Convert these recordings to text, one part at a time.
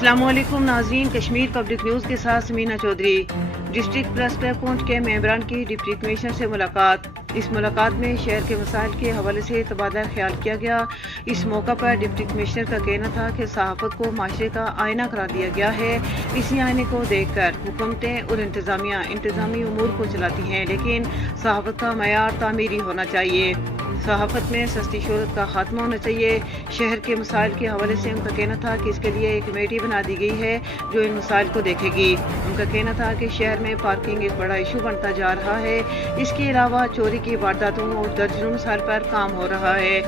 السلام علیکم ناظرین، کشمیر پبلک نیوز کے ساتھ Samina Chaudhry. District press club Poonch کے ممبران کی ڈپٹی کمشنر سے ملاقات۔ اس ملاقات میں شہر کے مسائل کے حوالے سے تبادلہ خیال کیا گیا۔ اس موقع پر ڈپٹی کمشنر کا کہنا تھا کہ صحافت کو معاشرے کا آئینہ قرار دیا گیا ہے۔ اسی آئینے کو دیکھ کر حکومتیں اور انتظامیہ انتظامی امور کو چلاتی ہیں، لیکن صحافت کا معیار تعمیری ہونا چاہیے۔ صحافت میں سستی شہرت کا خاتمہ ہونا چاہیے۔ شہر کے مسائل کے حوالے سے ان کا کہنا تھا کہ اس کے لیے ایک کمیٹی بنا دی گئی ہے جو ان مسائل کو دیکھے گی۔ ان کا کہنا تھا کہ شہر میں پارکنگ ایک بڑا ایشو بنتا جا رہا ہے۔ اس کے علاوہ چوری کی وارداتوں اور درجنوں مسائل پر کام ہو رہا ہے۔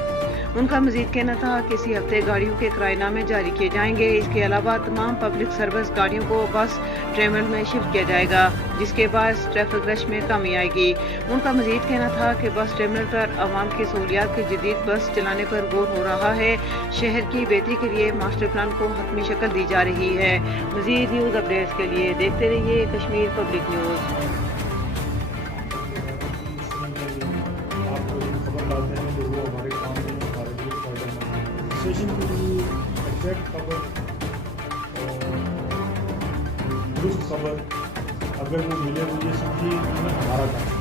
ان کا مزید کہنا تھا کہ اسی ہفتے گاڑیوں کے کرایہ نامے جاری کیے جائیں گے۔ اس کے علاوہ تمام پبلک سروس گاڑیوں کو بس ٹرمینل میں شفٹ کیا جائے گا، جس کے باعث ٹریفک رش میں کمی آئے گی۔ ان کا مزید کہنا تھا کہ بس ٹرمینل پر عوام کی سہولیات کے جدید بس چلانے پر غور ہو رہا ہے۔ شہر کی بہتری کے لیے ماسٹر پلان کو حتمی شکل دی جا رہی ہے۔ مزید نیوز اپڈیٹس کے لیے دیکھتے رہیے کشمیر پبلک نیوز۔ درست خبر اگر وہ ملے تو یہ سمجھیے ہمارا کام ہے۔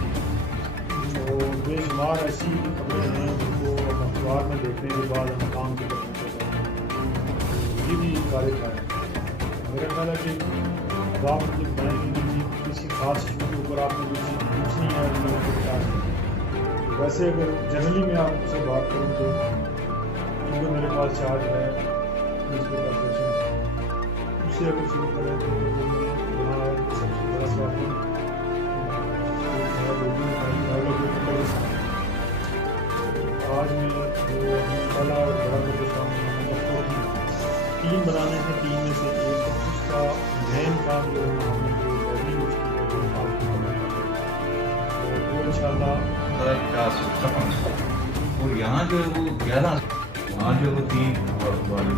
تو بے شمار ایسی خبریں ہیں جن کو اخبار میں دیکھنے کے بعد ہم کام کی طرف یہ بھی کارے کا ہے۔ میرا خیال ہے کہ اب آپ مجھے بتائیں کہ کسی خاص ایشو کے اوپر آپ نے کوئی چیز پوچھنی ہے اور میں بتا ویسے اگر جنرلی میں آپ سے بات کروں تو کیونکہ میرے پاس چارج ہے نیوز پیپر کارپوریشن اس سے اگر شروع کریں تو یہاں سب سے بڑا سوال ہے آج میں جو پہلا اور بڑا ٹیم بنانے سے ٹیم میں سے ایک اس کا مین کام جو ہے ہم نے جو ریونیو اس کی وہ ان شاء اللہ اور یہاں جو ہے وہ 11 وہاں جو ہے وہ 3 والی